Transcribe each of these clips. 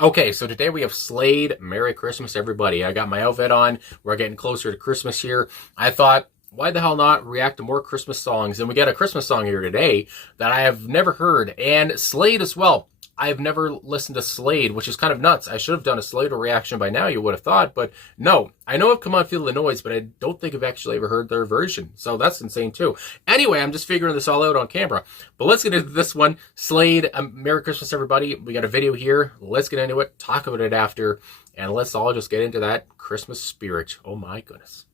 Okay, so today we have Slade. Merry Christmas, everybody. I got my outfit on. We're getting closer to Christmas here. I thought, why the hell not react to more Christmas songs? And we got a Christmas song here today that I have never heard. And Slade as well. I've never listened to Slade, which is kind of nuts. I should have done a Slade reaction by now, you would have thought. But no, I know I've Come On Feel the Noise, but I don't think I've actually ever heard their version. So that's insane too. Anyway, I'm just figuring this all out on camera. But let's get into this one. Slade, Merry Christmas, everybody. We got a video here. Let's get into it, talk about it after, and let's all just get into that Christmas spirit. Oh my goodness.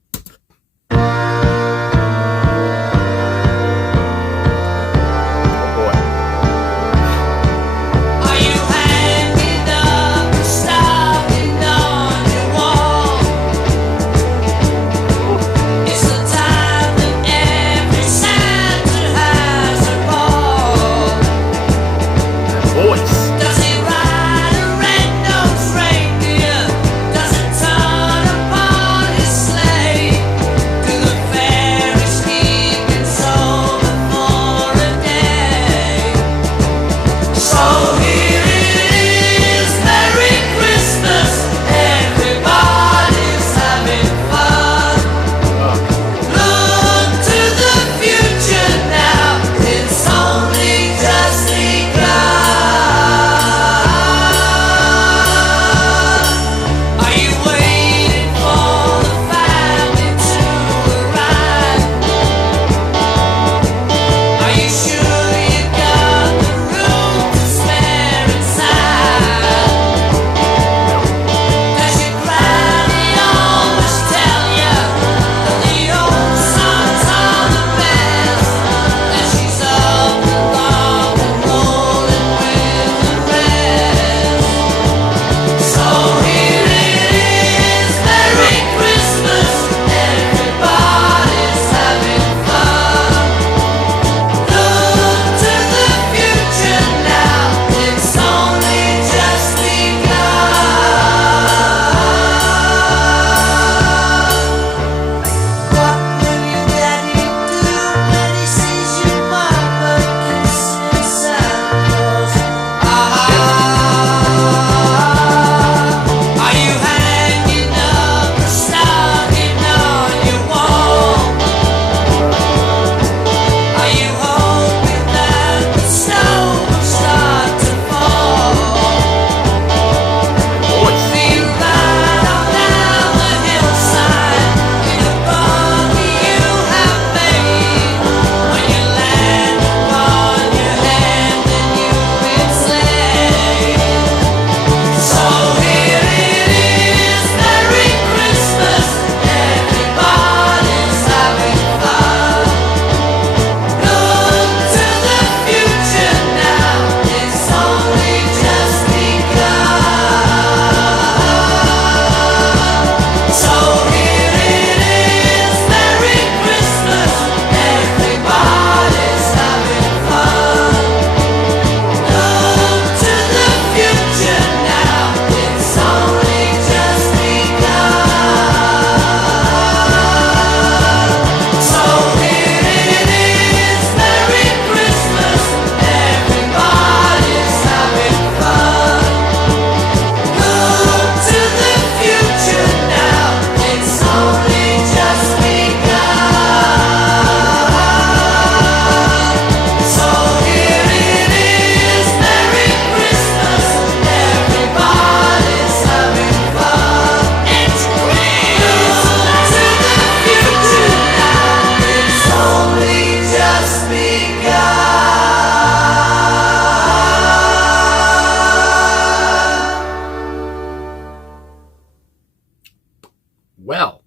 Well,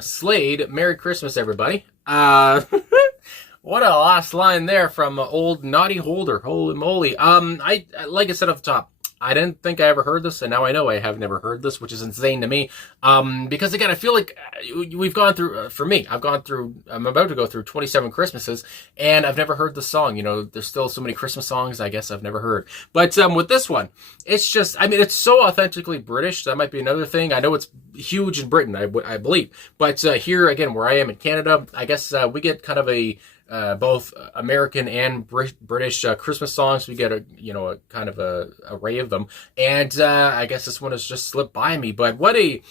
Slade, Merry Christmas, everybody. What a last line there from old Noddy Holder. Holy moly. I like I said at the top, I didn't think I ever heard this, and now I know I have never heard this, which is insane to me. Because again, I feel like we've gone through, for me, I'm about to go through 27 Christmases, and I've never heard the song. You know, there's still so many Christmas songs I guess I've never heard. But with this one, it's just, I mean, it's so authentically British. That might be another thing. I know it's huge in Britain, I believe. But here, again, where I am in Canada, I guess we get kind of a both American and British Christmas songs. We get a kind of a array of them, and I guess this one has just slipped by me. But what a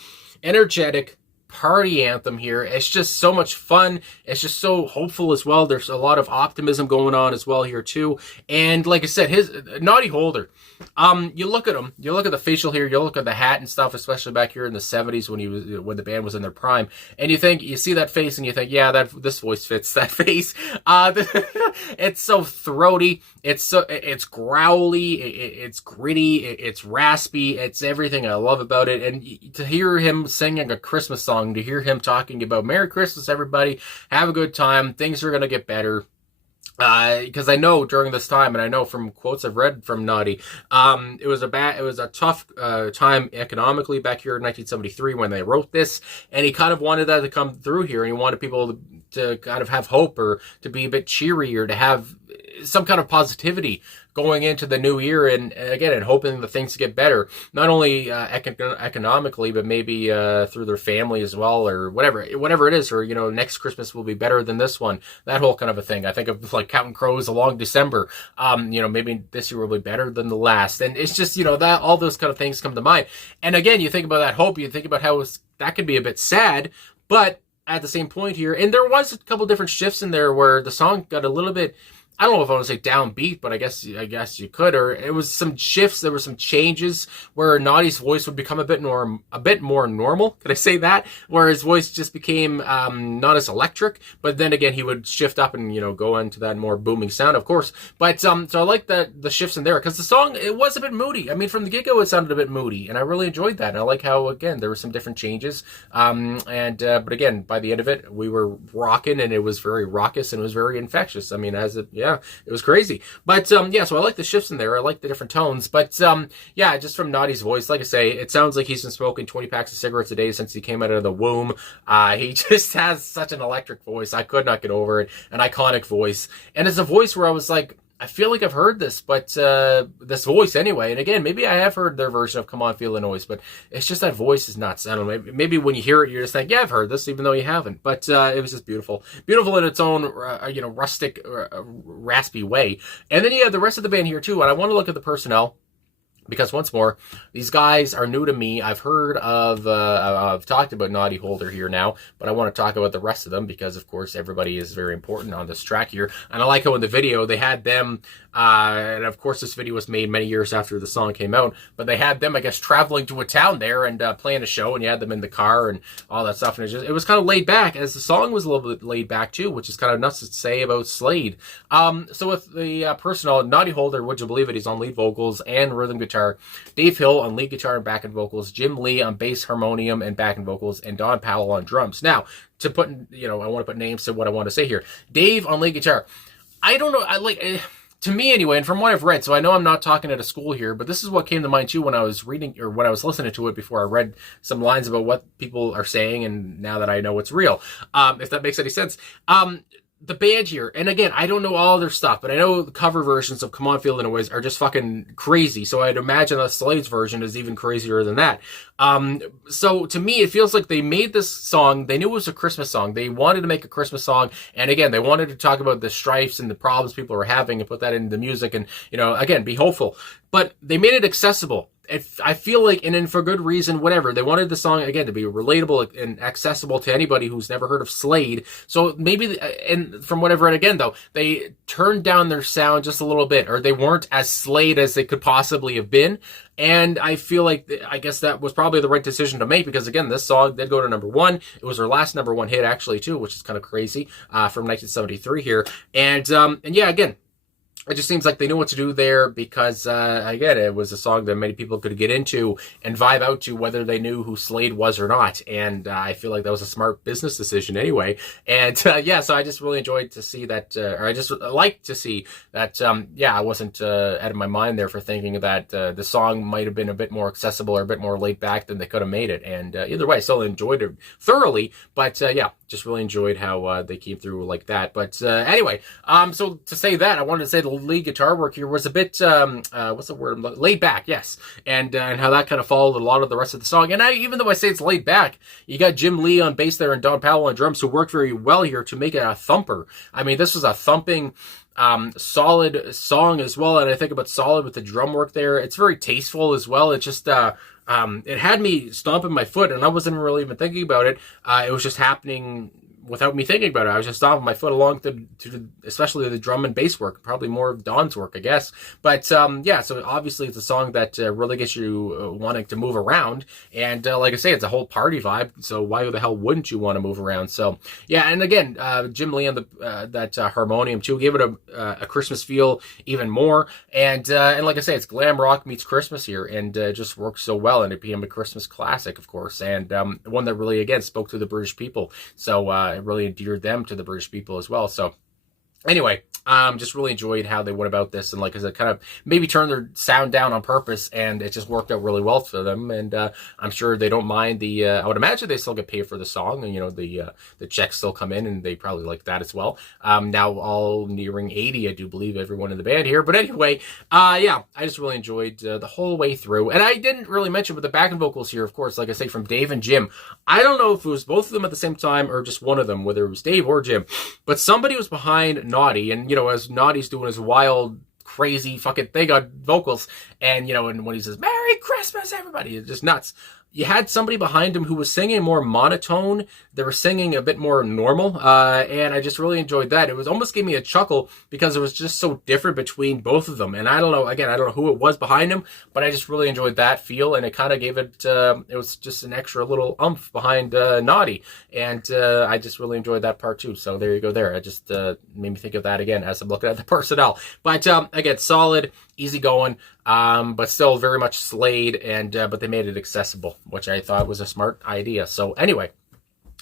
energetic party anthem here. It's just so much fun. It's just so hopeful as well. There's a lot of optimism going on as well here too. And like I said, his Noddy Holder. You look at him, you look at the facial hair, you look at the hat and stuff, especially back here in the 70s when the band was in their prime, and you see that face and you think, yeah, this voice fits that face. It's so throaty, it's growly, it's gritty, it's raspy, it's everything I love about it. And to hear him singing a Christmas song, to hear him talking about Merry Christmas, everybody, have a good time, things are gonna get better. Because I know during this time, and I know from quotes I've read from Noddy, it was a tough time economically back here in 1973 when they wrote this, and he kind of wanted that to come through here, and he wanted people to kind of have hope, or to be a bit cheery, or to have some kind of positivity going into the new year, and again, and hoping that things get better, not only economically, but maybe through their family as well, or whatever it is, or next Christmas will be better than this one, that whole kind of a thing. I think of like counting crows along December. Maybe this year will be better than the last, and it's just that all those kind of things come to mind. And again, you think about that hope, you think about how that could be a bit sad, but at the same point here, and there was a couple different shifts in there where the song got a little bit, I don't know if I want to say downbeat, but I guess you could. Or it was some shifts. There were some changes where Noddy's voice would become a bit more normal. Could I say that? Where his voice just became not as electric. But then again, he would shift up and go into that more booming sound, of course. But so I like the shifts in there, because the song, it was a bit moody. I mean, from the get-go, it sounded a bit moody, and I really enjoyed that. And I like how, again, there were some different changes. But again, by the end of it, we were rocking, and it was very raucous, and it was very infectious. I mean, it was crazy. But so I like the shifts in there. I like the different tones. But just from Noddy's voice, like I say, it sounds like he's been smoking 20 packs of cigarettes a day since he came out of the womb. He just has such an electric voice. I could not get over it. An iconic voice. And it's a voice where I was like, I feel like I've heard this, but this voice anyway. And again, maybe I have heard their version of Come On, Feel the Noise, but it's just that voice is nuts. I don't know. Maybe when you hear it, you're just like, yeah, I've heard this, even though you haven't. But it was just beautiful. Beautiful in its own, rustic, raspy way. And then you have the rest of the band here, too. And I want to look at the personnel, because once more, these guys are new to me. I've heard of, I've talked about Noddy Holder here now, but I want to talk about the rest of them, because of course everybody is very important on this track here. And I like how in the video they had them, and of course this video was made many years after the song came out, but they had them, I guess, traveling to a town there and playing a show, and you had them in the car and all that stuff. And it was kind of laid back, as the song was a little bit laid back too, which is kind of nuts to say about Slade. So with the personnel, Noddy Holder, would you believe it, he's on lead vocals and rhythm guitar. Dave Hill on lead guitar and backing vocals, Jim Lee on bass, harmonium, and backing vocals, and Don Powell on drums. Now, to put, I want to put names to what I want to say here. Dave on lead guitar. I don't know, to me anyway, and from what I've read, so I know I'm not talking at a school here, but this is what came to mind too when I was reading, or when I was listening to it before I read some lines about what people are saying, and now that I know it's real, if that makes any sense. The band here, and again, I don't know all their stuff, but I know the cover versions of Come On, Feel the Noise are just fucking crazy, so I'd imagine that Slade's version is even crazier than that. So to me, it feels like they made this song, they knew it was a Christmas song, they wanted to make a Christmas song, and again, they wanted to talk about the strifes and the problems people were having and put that into the music, and, again, be hopeful. But they made it accessible. I feel like, and then for good reason, whatever, they wanted the song, again, to be relatable and accessible to anybody who's never heard of Slade. So maybe, and from what I've read again, though, they turned down their sound just a little bit, or they weren't as Slade as they could possibly have been. And I feel like, I guess that was probably the right decision to make, because again, this song did go to #1. It was their last #1 hit, actually, too, which is kind of crazy, from 1973 here. And yeah, again, it just seems like they knew what to do there, because, again, it was a song that many people could get into and vibe out to, whether they knew who Slade was or not. And I feel like that was a smart business decision anyway. And, so I just really enjoyed to see that, or I just like to see that, I wasn't out of my mind there for thinking that the song might have been a bit more accessible or a bit more laid back than they could have made it. And either way, I still enjoyed it thoroughly. But, just really enjoyed how they came through like that. But anyway, so to say that, I wanted to say the lead guitar work here was a bit, what's the word? Laid back, yes. And how that kind of followed a lot of the rest of the song. And even though I say it's laid back, you got Jim Lee on bass there and Don Powell on drums, who worked very well here to make it a thumper. I mean, this was a thumping, solid song as well. And I think about solid with the drum work there. It's very tasteful as well. It just, it had me stomping my foot, and I wasn't really even thinking about it. It was just happening without me thinking about it. I was just stomping my foot along to especially the drum and bass work, probably more of Don's work, I guess. But yeah, so obviously it's a song that really gets you wanting to move around. And like I say, it's a whole party vibe. So why the hell wouldn't you want to move around? So yeah, and again, Jim Lee on that harmonium too gave it a Christmas feel even more. And like I say, it's glam rock meets Christmas here, and it just works so well. And it became a Christmas classic, of course, and one that really again spoke to the British people. So it really endeared them to the British people as well. So anyway, just really enjoyed how they went about this, and like I said, kind of maybe turned their sound down on purpose, and it just worked out really well for them. And I'm sure they don't mind the. I would imagine they still get paid for the song, and the checks still come in, and they probably like that as well. Now all nearing 80, I do believe everyone in the band here. But anyway, yeah, I just really enjoyed the whole way through, and I didn't really mention with the backing vocals here, of course, like I say, from Dave and Jim. I don't know if it was both of them at the same time or just one of them, whether it was Dave or Jim, but somebody was behind Noddy, and as Noddy's doing his wild, crazy fucking thing on vocals, and and when he says "Merry Christmas, everybody," it's just nuts. You had somebody behind him who was singing more monotone. They were singing a bit more normal, and I just really enjoyed that. It was almost gave me a chuckle because it was just so different between both of them. And I don't know, again, I don't know who it was behind him, but I just really enjoyed that feel, and it kind of gave it, it was just an extra little umph behind Noddy, and I just really enjoyed that part too. So there you go there. I just made me think of that again as I'm looking at the personnel. But again, solid, easy going, but still very much Slade, and but they made it accessible, which I thought was a smart idea. So anyway,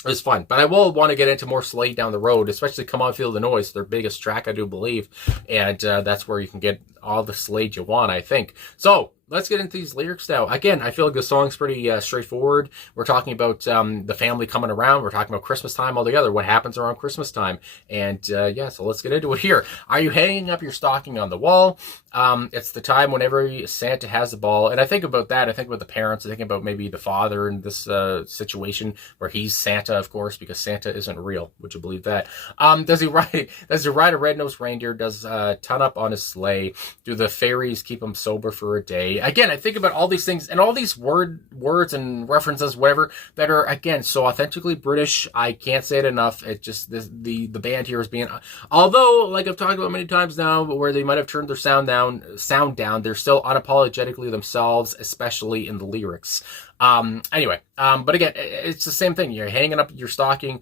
it was fun. But I will want to get into more Slade down the road, especially Come On Feel the Noise, their biggest track, I do believe. And that's where you can get all the Slade you want, I think. So let's get into these lyrics now. Again, I feel like the song's pretty straightforward. We're talking about the family coming around. We're talking about Christmas time altogether, what happens around Christmas time. And yeah, so let's get into it here. Are you hanging up your stocking on the wall? It's the time whenever Santa has the ball. And I think about that. I think about the parents. I think about maybe the father in this situation where he's Santa, of course, because Santa isn't real. Would you believe that? Does he ride a red-nosed reindeer? Does ton up on his sleigh? Do the fairies keep him sober for a day? Again, I think about all these things and all these words and references, whatever, that are, again, so authentically British. I can't say it enough. It just, the band here is being, although, like I've talked about many times now, but where they might have turned their sound down, they're still unapologetically themselves, especially in the lyrics. Anyway, but again, it's the same thing. You're hanging up your stocking,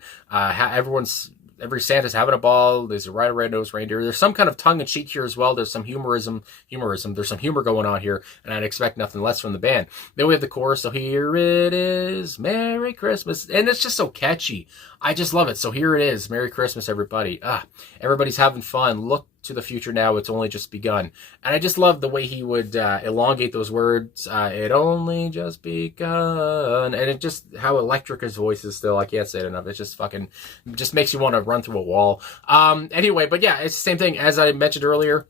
every Santa's having a ball. There's a red-nosed reindeer. There's some kind of tongue-in-cheek here as well. There's some humorism. There's some humor going on here, and I'd expect nothing less from the band. Then we have the chorus. So here it is, Merry Christmas, and it's just so catchy. I just love it. So here it is, Merry Christmas, everybody. Everybody's having fun. Look to the future now. It's only just begun. And I just love the way he would elongate those words. It only just begun. And it just, how electric his voice is still. I can't say it enough. It just just makes you want to run through a wall. Anyway, but yeah, it's the same thing as I mentioned earlier.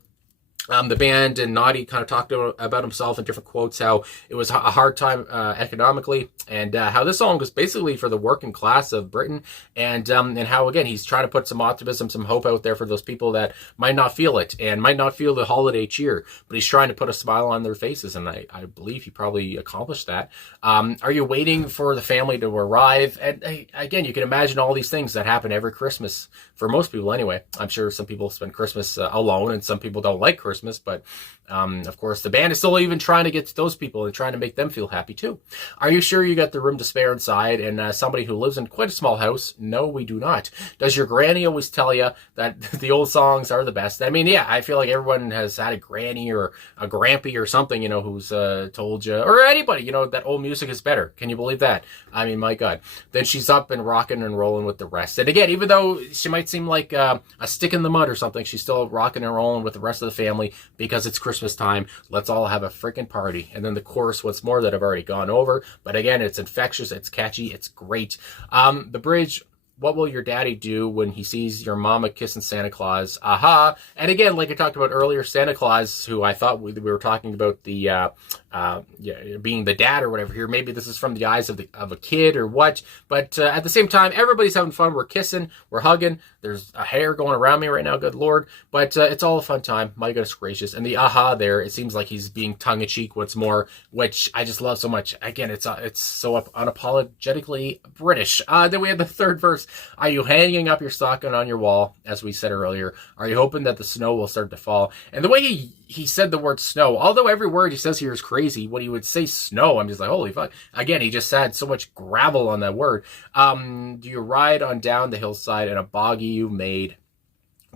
The band and Noddy kind of talked about himself in different quotes, how it was a hard time economically, and how this song was basically for the working class of Britain, and how, again, he's trying to put some optimism, some hope out there for those people that might not feel it and might not feel the holiday cheer, but he's trying to put a smile on their faces, and I believe he probably accomplished that. Are you waiting for the family to arrive? And again, you can imagine all these things that happen every Christmas, for most people anyway. I'm sure some people spend Christmas alone, and some people don't like Christmas, but of course the band is still even trying to get to those people and trying to make them feel happy too. Are you sure you got the room to spare inside? And somebody who lives in quite a small house, no, we do not. Does your granny always tell you that the old songs are the best? I mean, yeah, I feel like everyone has had a granny or a grampy or something, who's told you, or anybody, that old music is better. Can you believe that? I mean, my God. Then she's up and rocking and rolling with the rest. And again, even though she might seem like a stick in the mud or something, she's still rocking and rolling with the rest of the family because it's Christmas time. Let's all have a freaking party. And then the chorus, once more, that I've already gone over. But again, it's infectious, it's catchy, it's great. The bridge, what will your daddy do when he sees your mama kissing Santa Claus? Aha. And again, like I talked about earlier, Santa Claus, who I thought we were talking about the being the dad or whatever here. Maybe this is from the eyes of a kid or what. But at the same time, everybody's having fun. We're kissing, we're hugging. There's a hair going around me right now, good Lord. But it's all a fun time. My goodness gracious. And the aha there, it seems like he's being tongue-in-cheek once more, which I just love so much. Again, it's so unapologetically British. Then we have the third verse. Are you hanging up your stocking on your wall, as we said earlier? Are you hoping that the snow will start to fall? And the way he said the word snow, although every word he says here is crazy, when he would say snow, I'm just like, holy fuck. Again, he just had so much gravel on that word. Do you ride on down the hillside in a boggy you made?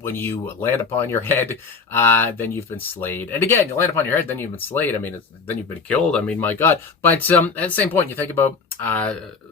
When you land upon your head, then you've been slayed. And again, you land upon your head, then you've been slayed. I mean, then you've been killed. I mean, my God. But at the same point, you think about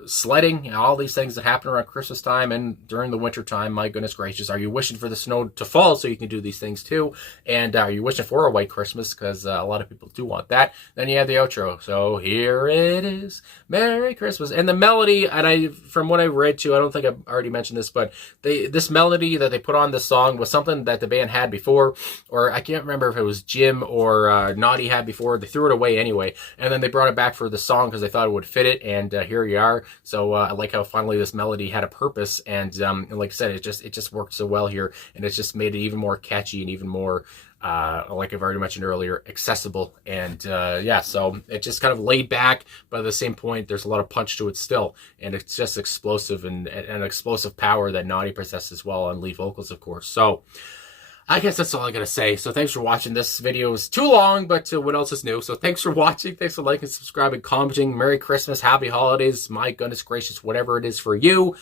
sledding, you know, all these things that happen around Christmas time and during the winter time. My goodness gracious, are you wishing for the snow to fall so you can do these things too? And are you wishing for a white Christmas? Because a lot of people do want that. Then you have the outro. So here it is, Merry Christmas. And the melody, and from what I read too, I don't think I've already mentioned this, but this melody that they put on this song was something that the band had before, or I can't remember if it was Jim or Noddy had before. They threw it away anyway, and then they brought it back for the song because they thought it would fit it, and here you are. So I like how finally this melody had a purpose, and like I said, it just worked so well here, and it's just made it even more catchy and even more like I've already mentioned earlier, accessible. And yeah, so it just kind of laid back, but at the same point, there's a lot of punch to it still. And it's just explosive and an explosive power that Noddy possesses well on lead vocals, of course. So I guess that's all I gotta say. So thanks for watching. This video is too long, but what else is new? So thanks for watching. Thanks for liking, subscribing, commenting. Merry Christmas, Happy Holidays. My goodness gracious, whatever it is for you.